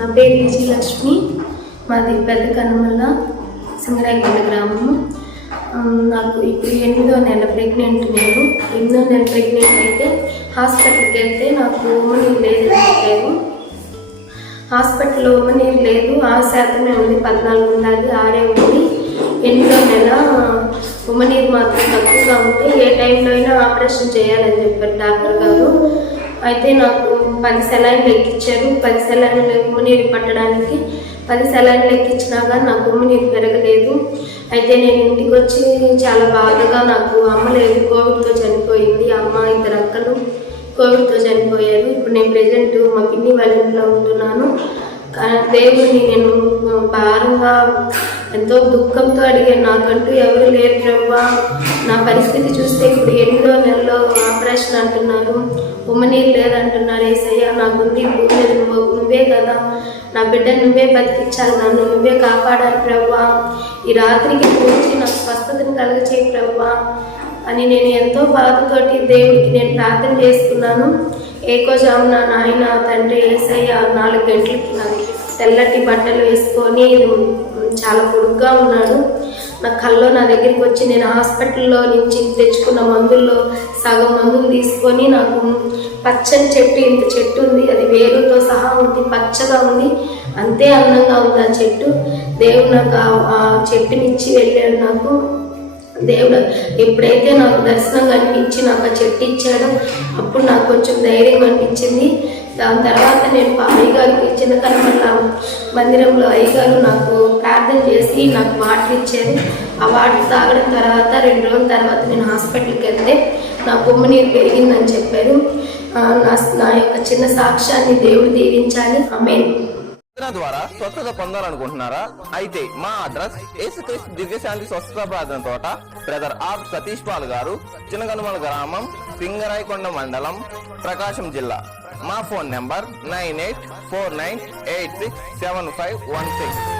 నా పేరు విజయలక్ష్మి, మాది పెద్ద కనుమల సింగరాయకొండ గ్రామము. నాకు ఇప్పుడు 8వ నెల ప్రెగ్నెంట్. నేను 8వ నెల ప్రెగ్నెంట్ అయితే హాస్పిటల్కి వెళ్తే నాకు ఉమ్మనీరు లేదు చెప్పారు. హాస్పిటల్లో ఉమ్మనీరు లేదు, 6% ఉంది, 14 ఉండాలి, 6 ఉంది. 8వ నెల ఉమ్మనీరు మాత్రం తక్కువగా ఉంటే ఏ టైంలో అయినా ఆపరేషన్ చేయాలని చెప్పారు డాక్టర్ గారు. అయితే నాకు 10 సెలైన్లు ఎక్కించారు. 10 సెలైన్లు ఉమ్మనీరు పట్టడానికి 10 సెలైన్లు ఎక్కించినా కానీ నాకు ఉమ్మనీరు పెరగలేదు. అయితే నేను ఇంటికి వచ్చి చాలా బాధగా, నాకు అమ్మ లేదు, కోవిడ్తో చనిపోయింది. అమ్మ, 2 అక్కలు కోవిడ్తో చనిపోయారు. ఇప్పుడు నేను ప్రెజెంట్ మా పిన్ని వాళ్ళ ఇంట్లో ఉంటున్నాను. దేవుడిని నేను భారంగా ఎంతో దుఃఖంతో అడిగాను, నాకంటూ ఎవరు లేరు ప్రభువా. నా పరిస్థితి చూస్తే ఇప్పుడు 8వ నెలలో ఆపరేషన్ అంటున్నారు, ఉమ్మనీరు లేదంటున్నారు. యేసయ్య, నాకుంది భూమి మీద నువ్వే కదా, నా బిడ్డను నువ్వే బతికించాలి, నన్ను నువ్వే కాపాడాలి ప్రభువా. ఈ రాత్రికి కూర్చి నాకు స్వస్థతను కలగచేయి ప్రభువా అని నేను ఎంతో బాధతోటి దేవుడికి నేను ప్రార్థన చేసుకున్నాను. ఏకోజామున నాయన తండ్రి యేసయ్య 4 గంటలకి నాకు తెల్లటి బట్టలు వేసుకొని చాలా పొడుగ్గా ఉన్నాడు. నా కల్లో నా దగ్గరికి వచ్చి నేను హాస్పిటల్లో నుంచి తెచ్చుకున్న మందుల్లో సగం మందులు తీసుకొని, నాకు పచ్చని చెట్టు, ఇంత చెట్టు ఉంది, అది వేరుతో సహా ఉంది, పచ్చగా ఉంది, అంతే అందంగా ఉంది ఆ చెట్టు. దేవుడు నాకు ఆ చెట్టునిచ్చి వెళ్ళాడు. నాకు దేవుడు ఎప్పుడైతే నాకు దర్శనం కనిపించి నాకు ఆ చెట్టు ఇచ్చాడో అప్పుడు నాకు కొంచెం ధైర్యం అనిపించింది. దాని తర్వాత నేను అయ్యగారికి చిన్న కనుమల మందిరంలో అయ్యగారు నాకు ప్రార్థన చేసి నాకు వాటర్ ఇచ్చారు. ఆ వాటర్ తాగడం తర్వాత 2 రోజుల తర్వాత నేను హాస్పిటల్కి వెళ్తే నాకు ఉమ్మనీరు పెరిగిందని చెప్పారు. నా యొక్క చిన్న సాక్ష్యాన్ని దేవుడు దీవించాలి. ఆమేన్. ద్వారా స్వస్థత పొందాలనుకుంటున్నారా? అయితే మా అడ్రస్ యేసుక్రీస్తు దివ్యశాంతి స్వస్థత ప్రార్థన తోట, బ్రదర్ ఆర్ సతీష్ పాల్ గారు, చిన్నగనుమల గ్రామం, సింగరాయకొండ మండలం, ప్రకాశం జిల్లా. మా ఫోన్ నెంబర్ 9849867516.